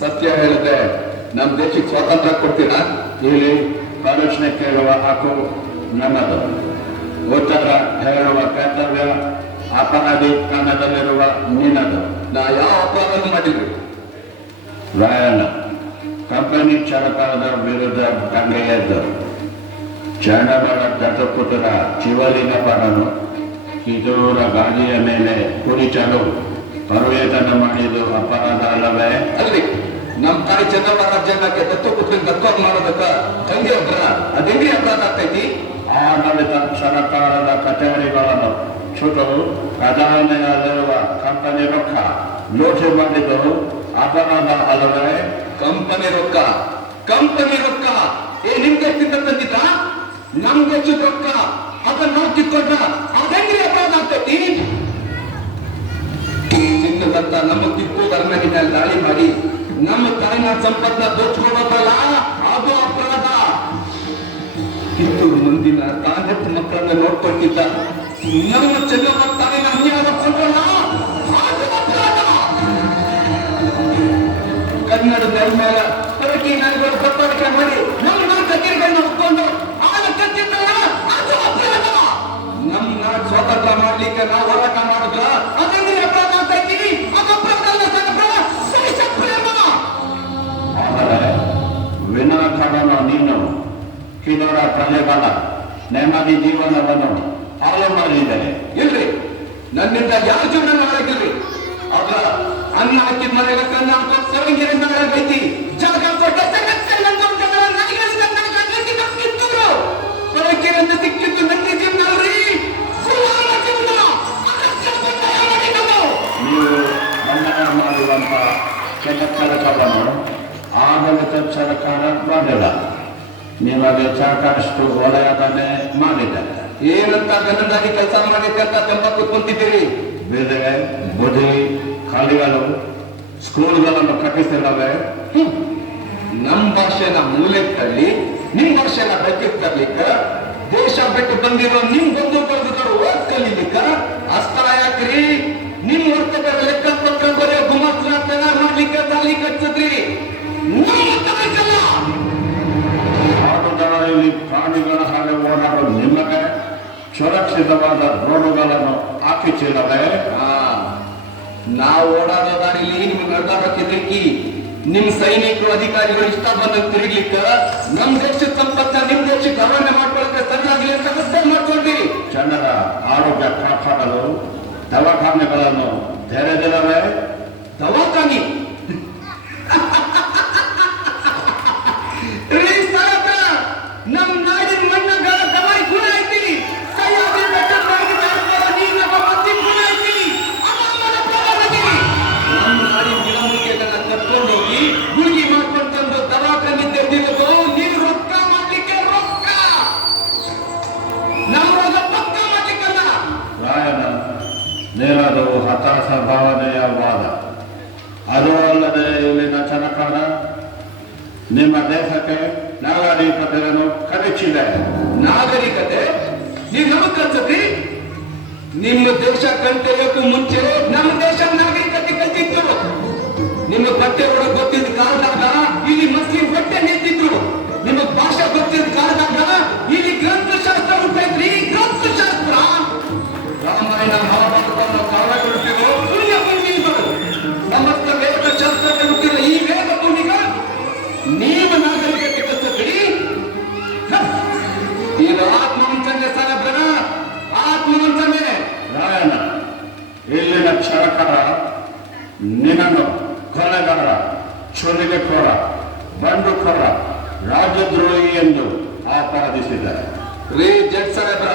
ಸತ್ಯ ಹೇಳಿದ್ರೆ ನಮ್ಮ ದೇಶಕ್ಕೆ ಸ್ವಾತಂತ್ರ್ಯ ಕೊಡ್ತೀರಾ? ಇಲ್ಲಿ ಪ್ರಶ್ನೆ ಕೇಳುವ ಹಕ್ಕು ನನ್ನದು. ಉತ್ತರ ಹೇಳುವ ಕರ್ತವ್ಯ ಅಪರಾಧಿ ಕನ್ನದಲ್ಲಿರುವ ನಿನ್ನದು. ನಾ ಯಾವ ಅಪರಾಧ ಮಾಡಿದ್ರಿ? ರಾಯಣ್ಣ ಕಂಪನಿ ಚಾಲಕರ ವಿರುದ್ಧ ದಂಗೆ ಎದ್ದು ಚಂಡಮಾರುತ ದತ್ತಪುತ್ರ ಶಿವಲಿಂಗಪ್ಪನನ್ನು ಕಿದೂರ ಗಾದಿಯ ಮೇಲೆ ಕುರಿಚಲು ಪರ್ವೇತನ ಮಾಡಿದ್ದು ಅಪರಾಧ ಅಲ್ಲವೇ? ಅಲ್ರಿ, ನಮ್ಮ ತಾಯಿ ಚಂದ್ರಪ್ಪ ರಾಜ್ಯಕ್ಕೆ ದತ್ತಪುತ್ರ ದತ್ತ ಮಾಡೋದಕ್ಕ ತಂಗಿ ಒಬ್ಬರ ಅದೇಂಗ್ರಿ ಅಪರಾಧ ಆಗ್ತೈತಿ? ಆಡಳಿತ ಸರ್ಕಾರದ ಕಚೇರಿಗಳನ್ನು ಸುಟ್ಟು ಖಜಾನೆಯಲ್ಲಿರುವ ಕಂಪನಿ ರೊಕ್ಕ ಲೂಟಿ ಮಾಡಿದ್ದು ಅಪರಾಧ ಅಲ್ಲವೇ? ಕಂಪನಿ ರೊಕ್ಕ ನಿಮ್ಗೆ ಎಷ್ಟಿಂದ ತಂದಿದ್ದ? ನಮ್ಗೆ ಎಷ್ಟು ರೊಕ್ಕ ಅದನ್ನ ಕಿತ್ಕೊಂಡ ಅದೇಂಗ್ರಿ ಅಪರಾಧ ಆಗ್ತೈತಿ? ಚಿನ್ನದಂತ ನಮ್ಮ ಕಿತ್ತೋದರ ಮೇಲೆ ದಾಳಿ ಮಾಡಿ ನಮ್ಮ ತಾಯಿನಾಡು ಸಂಪತ್ತನ್ನ ದೋಚ್ಕೊಳ್ಳೋದಲ್ಲ, ಅದು ಅಪರಾಧ. ಕಿತ್ತೂರು ಮಂದಿನ ತಾನೆತ್ತು ಮಕ್ಕಳನ್ನ ನೋಡ್ಕೊಂಡಿದ್ದ ನಮ್ಮ ಚೆನ್ನಮ್ಮ ತಾಯಿನ ಅನ್ಯಾಯ ಕೊಂಡಲ್ಲ, ಅದು ಅಪರಾಧ. ಕನ್ನಡದ ಮೇಲೆ ಪರಕಿ ನಾಯಿಗಳು ದತ್ತಾಳಿಕೆ ಮಾಡಿ ನಮ್ಮ ನಾಡು ಕಚೇರಿಗಳನ್ನ ಹೊತ್ಕೊಂಡು ಆಗ ಕತ್ತಿದ್ದಲ್ಲ, ಅದು ಅಪರಾಧ. ನಮ್ಮ ನಾಡು ಸ್ವಾತಂತ್ರ್ಯ ಮಾಡ್ಲಿಕ್ಕೆ ನಾವು ಹೋರಾಟ ಮಾಡಿದ್ರ ಅದೇಂಗ್ರಿ ಅಪರಾಧ ಆಗ್ತೈತಿ? ಅದು ಅಪರಾಧ ಅಲ್ಲ ಸಾಹೇಬ್ರ, ಪ್ರೇಮ. ಆದರೆ ವಿನಾಕಾರಣ ನೀನು ಕಿದೋರ ಪ್ರಜೆಗಳ ನೆಮ್ಮದಿ ಜೀವನವನ್ನು ಹಾಳು ಮಾಡಿದರೆ ಇಲ್ರಿ, ನನ್ನಿಂದ ಯಾವ ಜೀವನ ಹಾಳಾಗಿಲ್ರಿ. ಆದ್ರ ಅನ್ನ ಹಾಕಿದ ಮನೆಗೆ ಕನ್ನ ಹಾಕೋದ್ ಸರಂಗಿರಿಂದ ಹಾಳಾಗೈತಿ. ಜಾಗ ಕೊಟ್ಟ ಪರಕೀರಿಂದ ಸಿಕ್ಕಿದ್ದು ನನ್ನ ಜೀವನ ಅಲ್ರಿ, ಸುವರ್ಣ ಜೀವನ. ನೀವು ಬಂಧನ ಮಾಡುವಂತ ಕೆಟ್ಟ ಕೆಲಸವನ್ನು ಆಡಳಿತ ಸರ್ಕಾರ ಮಾಡಿಲ್ಲ, ನಿಮಗೆ ಸಾಕಷ್ಟು ಒಳ್ಳೆಯದನ್ನೇ ಮಾಡಿದ್ದಾರೆ. ಏನಂತ ಕನ್ನಡಾಗಿ ಕೆಲಸ ಮಾಡಿದ್ದೆ ಅಂತ ತಂಬ ಕೂತ್ಕೊಂತಿದ್ದೀರಿ? ಬೇರೆ ಬುದ್ಧಿ ಹಳ್ಳಿಗಳು ಸ್ಕೂಲ್ಗಳನ್ನು ಕಟ್ಟಿಸಿಲ್ಲವೇ? ನಮ್ಮ ಭಾಷೆನ ಮೂಲೆ ತಳ್ಳಿ ನಿಮ್ ಭಾಷೆನ ಬೆಟ್ಟಕ್ಕೆ ತರ್ಲಿಕ್ಕ, ದೇಶ ಬಿಟ್ಟು ಬಂದಿರೋ ನಿಮ್ ಬಂಧು ಬಳಗದವರು ಓದ್ ಕಲೀಲಿಕ್ಕ ಅಸ್ತ್ರ ಯಾಕ್ರಿ? ನಿಮ್ ವರ್ತಕರ ಲೆಕ್ಕ ಪತ್ರ ಬರೆಯೋ ಗುಮಾಸ್ತ್ರ ತಯಾರು ಮಾಡ್ಲಿಕ್ಕೆ ತಾಲಿ ಕಟ್ಸಿದ್ರಿ. ಆಟಗಳಲ್ಲಿ ಪ್ರಾಣಿಗಳ ಹಾಗೆ ಓಡಾಡೋ ನಿಮಗೆ ಸುರಕ್ಷಿತವಾದ ರೋಡುಗಳನ್ನು ಹಾಕಿಸಿಲ್ಲವೇ? ನಾವು ಓಡಾಡೋ ದಾರಿಲಿ ನಿಮ್ ನಡೆದಾಡೋಕೆ ತಿರುಗಿ ನಿಮ್ ಸೈನಿಕರು ಅಧಿಕಾರಿಗಳು ಇಷ್ಟ ಬಂದ ತಿರುಗ್ಲಿಕ್ಕ ನಮ್ ದೇಶದ ಸಂಪತ್ತ ನಿಮ್ ದೇಶಕ್ಕೆ ರವಾನೆ ಮಾಡ್ಕೊಳಕ್ಕೆ ಸರಿಯಾಗಿ ಅಂತ ವ್ಯವಸ್ಥೆ ಮಾಡ್ಕೊಂಡ್ರಿ. ಜನರ ಆರೋಗ್ಯ ಕಾಪಾಡಲು ದವಾಖಾನೆಗಳನ್ನು ತೆರೆದಿಲ್ಲವೇ? ದವಾಖಾನಿ ನಮ್ ನಾಡಿನ ಮಣ್ಣಗಳ ದವಾಯಿ ಗುಣ ಐತಿ. ಸಹ್ಯಾದ್ರಿ ಬೆಟ್ಟದ ಗುಣ ಐತಿ. ನಮ್ಮ ನಾಡಿನ ಗಿಡಮೂಲಿಕೆಗಳನ್ನ ಕರ್ಕೊಂಡು ಹೋಗಿ ಗುಳಿಗೆ ಮಾಡ್ಕೊಂಡು ತಂದು ದವಾಖಾನೆ ತೆರೆದಿರೋದು ನೀವು ರೊಕ್ಕ ಮಾಡ್ಲಿಕ್ಕೆ ರೊಕ್ಕ, ನಮ್ಮ ರೋಗ ಪಕ್ಕ ಮಾಡ್ಲಿಕ್ಕಲ್ಲ. ರಾಯನ ನೇರದು ಹತಾಶ ಭಾವನೆಯ ವಾದ. ಅದು ಅಲ್ಲದೆ ಇಲ್ಲಿನ ಸರ್ಕಾರ ನಿಮ್ಮ ದೇಶಕ್ಕೆ ನಾಗರಿಕತೆಯನ್ನು ಕಲಿಸಿದೆ. ನಾಗರಿಕತೆ ನೀವು ನಮಗ್ ಕಲ್ಸದ್ರಿ? ನಿಮ್ಮ ದೇಶ ಕಣ್ತೆರೆಯೋಕ್ಕೂ ಮುಂಚೆ ನಮ್ಮ ದೇಶ ನಾಗರಿಕತೆ ಕಲ್ತಿತ್ತು. ನಿಮ್ಮ ಬಟ್ಟೆ ಒಳಗೆ ಗೊತ್ತಿದ್ದ ಕಾಲದಾಗ ಇಲ್ಲಿ ಮುಸ್ಲಿಂ ಬಟ್ಟೆ ನಿಂತಿದ್ರು. ನಿಮಗ್ ಭಾಷೆ ಗೊತ್ತಿದ್ದ ಕಾಲದಾಗ ಇಲ್ಲಿ ಗ್ರಂಥಶಾಸ್ತ್ರ ಉಂಟೈತ್ರಿ. ಗ್ರಂಥಶಾಸ್ತ್ರ ರಾಮಾಯಣ ಮಹಾಭಾರತವನ್ನು ಕಾಲಗೊಳಿಸಿರೋ ಪುಣ್ಯ ಭೂಮಿಗಳು, ಸಮಸ್ತ ವೇದಶಾಸ್ತ್ರ ಹುಟ್ಟಿರೋ ಈ ವೇದ ಭೂಮಿಗಳು ನೀವು ನಾಗರಿಕತೆ ಕಲ್ಸದ್ರಿ. ಇದು ಆತ್ಮವಂಚನೆ ಸಾಹೇಬ್ರ, ಆತ್ಮವಂಚನೆ. ರಾಯಣ್ಣ, ಇಲ್ಲಿನ ಸರ್ಕಾರ ನಿನ್ನನ್ನು ಕೊಲೆಗಾರ, ಚುರಿಗೆಕೋರ, ಬಂಡುಕೋರ, ರಾಜದ್ರೋಹಿ ಎಂದು ಆಪಾದಿಸಿದ್ದಾರೆ. ರೇ ಜಡ್ ಸಾಹೇಬ್ರ,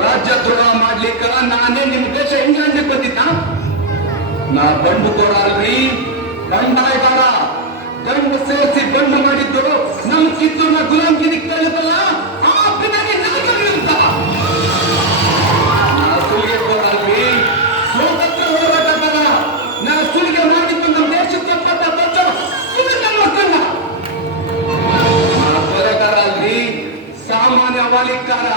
ರಾಜ್ಯದ್ರೋಹ ಮಾಡ್ಲಿಕ್ಕ ನಾನೇ ನಿಮ್ ದೇಶ ಹೆಂಗ್ ಬಂದಿದ್ದ? ನಾ ಬಂಡುಕೋರ ಅಲ್ರಿ, ಬಂಡಾಯಗಾರ. ಗಂಡು ಸೇರಿಸಿ ಬಂಡು ಮಾಡಿದ್ದು ನಮ್ ಕಿತ್ತೂರ್ನ ಗುಲಾಮ್ಗಿರಿ ಕಲಿತಲ್ಲ, ಆ ಪಿನಾಗಿ ನನಗೆ ವಿರುದ್ಧ. ನಾ ಸುಲಿಗೆಕೋರ ಅಲ್ರಿ, ಸ್ವಾತಂತ್ರ್ಯ ಹೋರಾಟಗಾರ. ನಾ ಸುಲಿಗೆ ಮಾಡಿದ್ದು ನಮ್ಮ ದೇಶದ ಸಂಪತ್ತ ಬಚ್ಚ ಮಕ್ಕಳನ್ನ. ನಾ ಕೊಲೆಗಾರ ಅಲ್ರಿ, ಸಾಮಾನ್ಯ ವಾಲಿಕಾರ.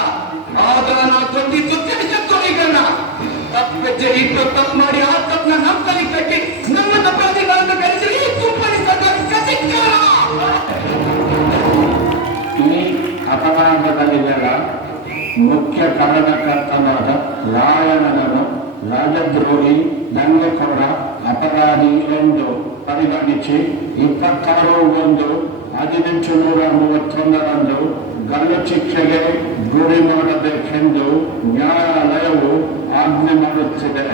ಆದ್ರ ನಾ ಕೊಂಡಿದ್ದು ದೇಶದ್ರೋಹಿಗಳನ್ನ. ತಪ್ಪೆಜ್ಜೆ ಇಟ್ಟು ತಪ್ಪು ಮಾಡಿ ಆ ತಪ್ಪನ್ನ ನಮ್ಮ ಕೈ ಕಟ್ಟಿ ನಮ್ಮ ಅಪರಾಧಿಗಳನ್ನು ಕರೆಸಿ ತುಂಬಿ ಮಾಡಲಿಲ್ಲ ಮುಖ್ಯ ಕಾರಣಕರ್ತನಾದ ರಾಯಣ್ಣನನ್ನು ರಾಜದ್ರೋಹಿ, ದಂಗೆಕೋರ, ಅಪರಾಧಿ ಎಂದು ಪರಿಗಣಿಸಿ 26/1/1831 ಗಲ್ಲು ಶಿಕ್ಷೆಗೆ ಗುರಿ ಮಾಡಬೇಕೆಂದು ನ್ಯಾಯಾಲಯವು ಆಜ್ಞೆ ಮಾಡುತ್ತಿದೆ.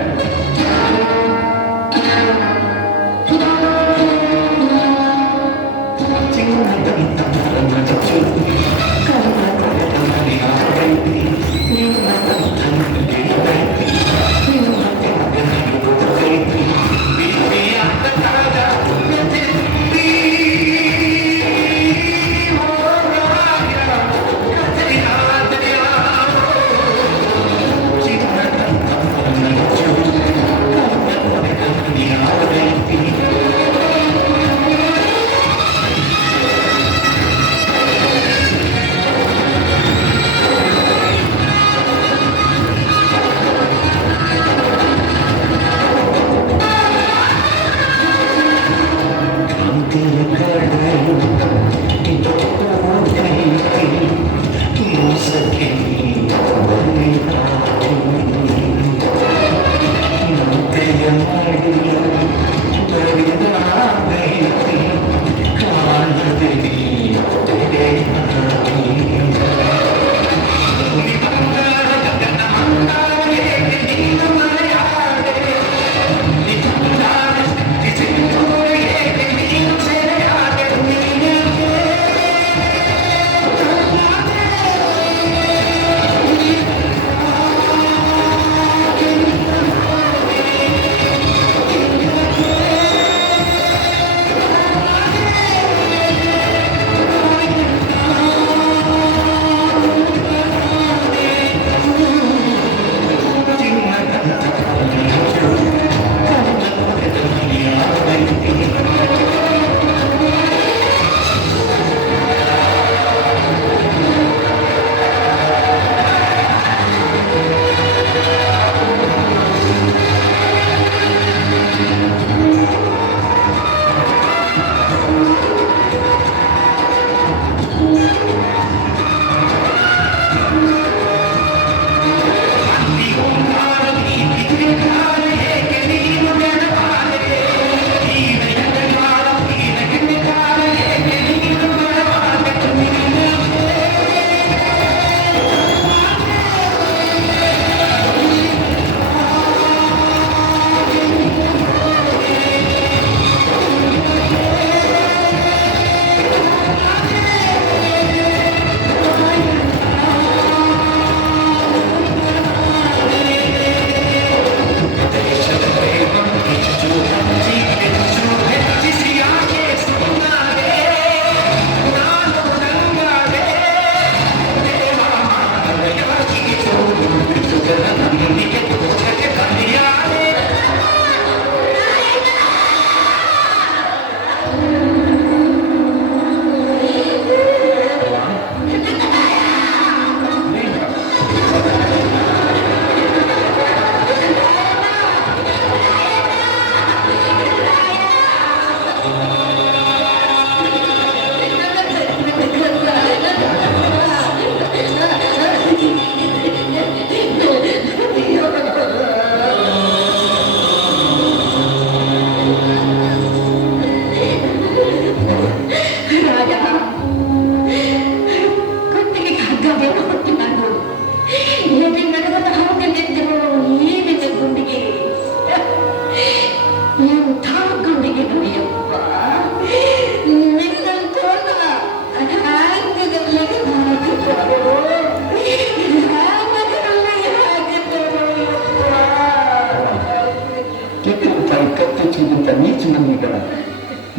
ಕತ್ತಿಕ್ಕಿಗಿಂತ ನೀಚ ನನ್ನಿಗಳ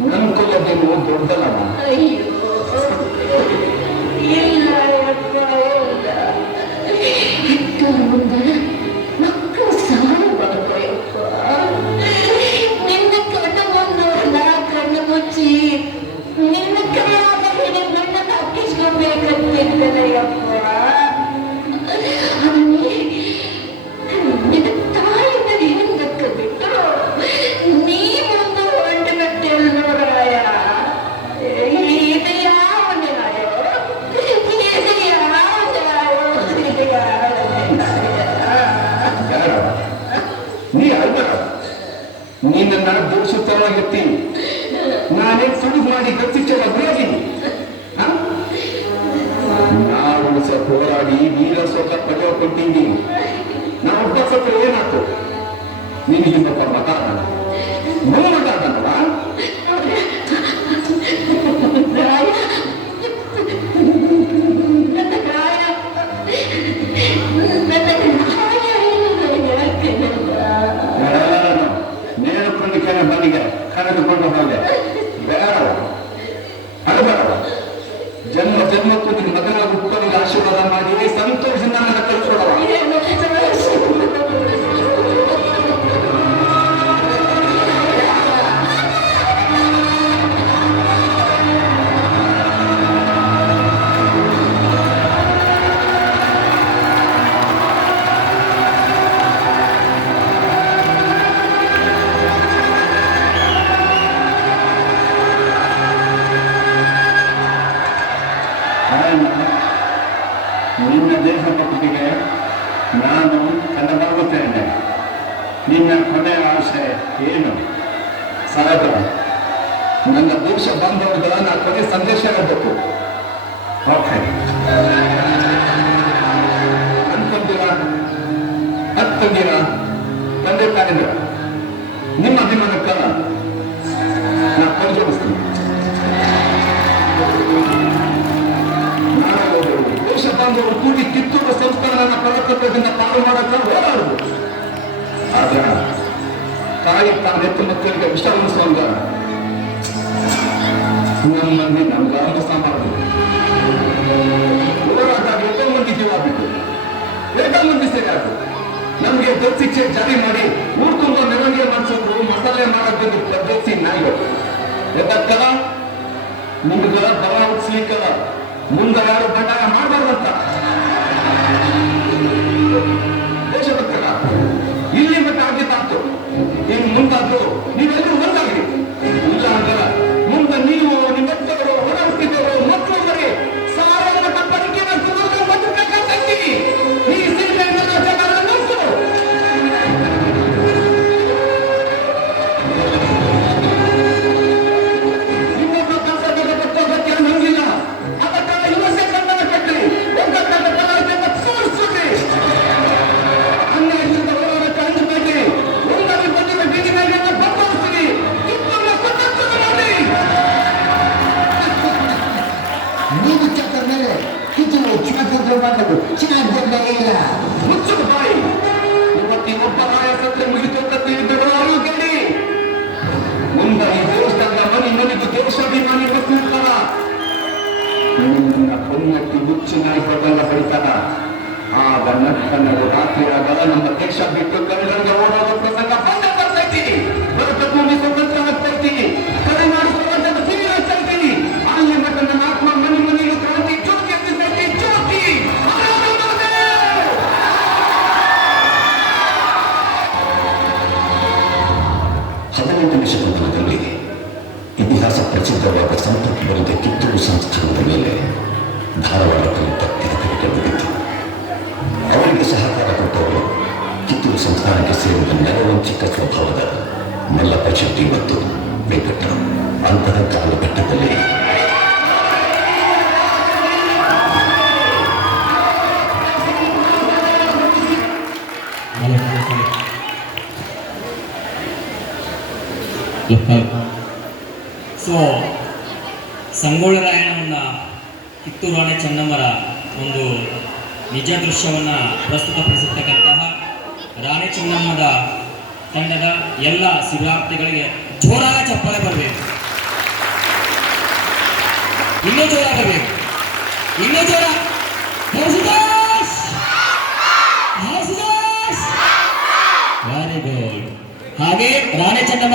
ನನ್ನ ಕೊಲ್ಲದೇನು ದೊಡ್ಡದಲ್ಲ. ಅಯ್ಯೋ ಇಲ್ಲ ಯಪ್ಪ, ಇಲ್ಲ ಇದ್ದರ ಮುಂದೆ ಮಕ್ಕಳು ಸಾಯಬಾರದು ಯಪ್ಪ. ನಿನ್ನ ಕಣ್ಣು ಮುಂದೆ ನಾ ಕಣ್ಣು ಮುಚ್ಚಿ ನಿನ್ನ ಕೈಯಾದ ಹಿಡಿ ಮಣ್ಣನ್ನು ಹಾಕಿಸ್ಕೊಬೇಕಂತಿದ್ದನೆ ಯಪ್ಪ. ನಿನ್ನ ತಾಯಿನ ಹಿಂದಕ್ಕೆ ಬಿಟ್ಟು ನೀವೊಂದು ಹೊಂಟಗಟ್ಟೆಲ್ಲ ನೋಡಾಯ. ಇದು ಯಾವ ನ್ಯಾಯ? ಇದು ಯಾವ ನಾನೇ ತುಡುಗು ಮಾಡಿ ಗತ್ತಿಚ್ಚ ಮದುವೆಯಾಗಿದ್ದೀನಿ. ನಾವು ಸಹ ಹೋರಾಡಿ ವೀರ ಸ್ವತ ಪಡೆದುಕೊಂಡಿದ್ದೀವಿ. ನಾವು ಒಬ್ಬ ಏನಾಯ್ತು? ನಿನಗಿನ್ನೊಬ್ಬ ಮಗ ಅದಾನ, ಮಗ ಅದಾನವಾ? ನೇರಕೊಂಡು ಕೆಲ ಮನೆಗೆ ಕರೆದುಕೊಂಡು ಹೋದೆ. ಬೇಡ ಅಡಬೇಡ. ಜನ್ಮ ಜನ್ಮಕ್ಕೂ ನಿನ್ನ ಮಗನ ಹುಟ್ಟನಿಗೆ ಆಶೀರ್ವಾದ ಮಾಡಿ ಸಂತೋಷದಿಂದ ನನ್ನ ಕಳಿಸ್ಕೊಡವ. ನಿನ್ನ ದೇಹ ಭಕ್ತಿಗೆ ನಾನು ಕನ್ನಡಾಗುತ್ತೇನೆ. ನಿನ್ನ ಕೊನೆಯ ಆಸೆ ಏನು? ಸಹಜ, ನನ್ನ ದೇಶ ಬಾಂಧವರ ನಾ ಕೊನೆ ಸಂದೇಶ ಹೇಳಬೇಕು. ಓಕೆ, ಅಂತಂದಿರ ತಂದೆ ತಾಯಿದ್ರ ನಿಮ್ಮ ಅಭಿಮಾನಕ್ಕ ನಾ ಕೈಜೋಡಿಸ್ತೀನಿ. ದೇಶ ಬಾಂಧವರು ಕೂಡಿ ಕಿತ್ತೂರು ಸಂಸ್ಥಾನನ ಕಳಕತ್ತದಿಂದ ಪಾಲು ಮಾಡಕ್ಕೆ ಹೋರಾಡುದು. ಆದ್ರ ತಾಯಿ ತಾನೆತ್ತ ಮಕ್ಕಳಿಗೆ ವಿಷ ಉಳಿಸುವಂಗ ನಮ್ಮಲ್ಲಿ ನಮ್ಗೆ ಮೋಸ ಮಾಡುದು. ಹೋರಾಟಾಗ ಎಷ್ಟೋ ಮಂದಿ ಜೀವ ಆಗ್ಬಿಟ್ಟು, ಎಷ್ಟೋ ಮಂದಿ ಸೇರಿ ಆಯ್ತು. ನಮ್ಗೆ ದೊಡ್ಡ ಶಿಕ್ಷೆ ಜಾರಿ ಮಾಡಿ ಊರ್ ತುಂಬ ಮೆರವಣಿಗೆ ಮಾಡಿಸೋದು, ಮಸಾಲೆ ಮಾಡೋದು ಪದ್ಧತಿ ನಾಯಿಗಳು. ಎದಕ್ಕಲ್ಲ ನಿಮ್ಗಳ ಬಲ ಉತ್ಸ್ಲಿಕ್ಕಲ್ಲ, ಮುಂದೆ ಯಾರು ಬಂಡಾಯ ಮಾಡಬಾರ್ದಂತ ದೇಶಭಕ್ತರ ಇಲ್ಲಿ ಮಟ್ಟ ಆಗಿದ್ದಾಯ್ತು. ಇನ್ನು ಮುಂದಾದ್ರು ನೀವೆಲ್ಲರೂ ಒಂದಾಗಿ. ಇಲ್ಲ ಅಂದ್ರೆ ಮುಂದೆ ನೀವು ನಿಮ್ಮೆತ್ತವರು ಹೊರಹುಟ್ಟಿದವರು ಮಕ್ಕಳು ಬರೀ ಸಾವಿರ ಮಟ್ಟ ಪರಿಕೆ ಬದುಕಬೇಕಾಗ್ತೀವಿ. ಈ ಸಿನಿಮೆ ಜನ ನೋಡ್ತು ಇನ್ನೊಬ್ಬ ಕಲ್ಸಕ್ಕೆ ಗೊತ್ತಾಗಕ್ಕೆ ನಂಗಿಲ್ಲ. ಚೆನ್ನಾಗಿಲ್ಲ ಮುಚ್ಚು ಬಾಯಿ. ಇವತ್ತಿನೊಬ್ಬ ನಾಯ ಸತ್ಯ ಮುಗಿತಂತ ತಿಳಿದರು ಗಡಿ. ಮುಂದೆ ಈ ದೇಶದ ಮನೆಗೂ ದೇಶಾಭಿಮಾನಿ ಬರ್ತಿರ್ತಾರ. ನಿನ್ನ ಪುಣ್ಯಕ್ಕೆ ಹುಚ್ಚಿನಾಗಿ ಬದಲ ಬಡಿತಾರ. ಆಗ ನಕ್ಕನ್ನರು ರಾತ್ರಿಯಾಗ ನಮ್ಮ ದೇಶ ಬಿಟ್ಟು ಕನ್ನಡಕ್ಕೆ ಓಡೋದು ಪ್ರಸಂಗ ಬಂದ ಬರ್ತೈತಿ. ಭಾರತ ಭೂಮಿ ಸ್ವತಂತ್ರ ಆಗ್ತೈತಿ. ಕರೆ ಮಾಡಿ ಸಮಾಜದ ತೀರ ಆಗ್ತೈತಿ. ಅಲ್ಲಿ ಮಟ್ಟ ನನ್ನ ಆತ್ಮ ಮನೆ ಮನೆಗೆ ಕ್ರಾಂತಿ ಜ್ಯೋತಿ ಹತ್ತಿಸ್ತೈತಿ. ಜ್ಯೋತಿ 18ನೇ ಶತಮಾನದಲ್ಲಿ ಇತಿಹಾಸ ಪ್ರಸಿದ್ಧವಾದ ಸಂಪತ್ತು ಬರೆದ ಕಿತ್ತೂರು ಸಂಸ್ಥಾನದ ಮೇಲೆ ಧಾರವಾಡ ಕಲಿತ ತಿರುಕಲಿಕೆ ಬಿದ್ದಿತ್ತು. ಅವರಿಗೆ ಸಹಕಾರ ಕೊಟ್ಟವರು ಕಿತ್ತೂರು ಸಂಸ್ಥಾನಕ್ಕೆ ಸೇರಿದ ನೆರವಂಚಿಕ ಸ್ವಭಾವದ ಮಲ್ಲಪ್ಪ ಶೆಟ್ಟಿ ಮತ್ತು ವೆಂಕಟರಾವ್. ಅಂತಹ ಕಾಲಘಟ್ಟದಲ್ಲಿ ಸೊ ಸಂಗೊಳ್ಳಿ ರಾಯಣ್ಣನ ಕಿತ್ತೂರು ರಾಣಿ ಚೆನ್ನಮ್ಮರ ಒಂದು ನಿಜ ದೃಶ್ಯವನ್ನು ಪ್ರಸ್ತುತಪಡಿಸಿರ್ತಕ್ಕಂತಹ ರಾಣಿ ಚೆನ್ನಮ್ಮದ ತಂಡದ ಎಲ್ಲ ಶಿವರಾತ್ರಿಗಳಿಗೆ ಜೋರಾದ ಚಪ್ಪಾಳೆ ಬರಬೇಕು. ಇನ್ನೂ ಜೋರಾಗಬೇಕು, ಇನ್ನೂ ಜೋರ. Very good. ಹಾಗೆ ರಾಣಿ ಚೆನ್ನಮ್ಮ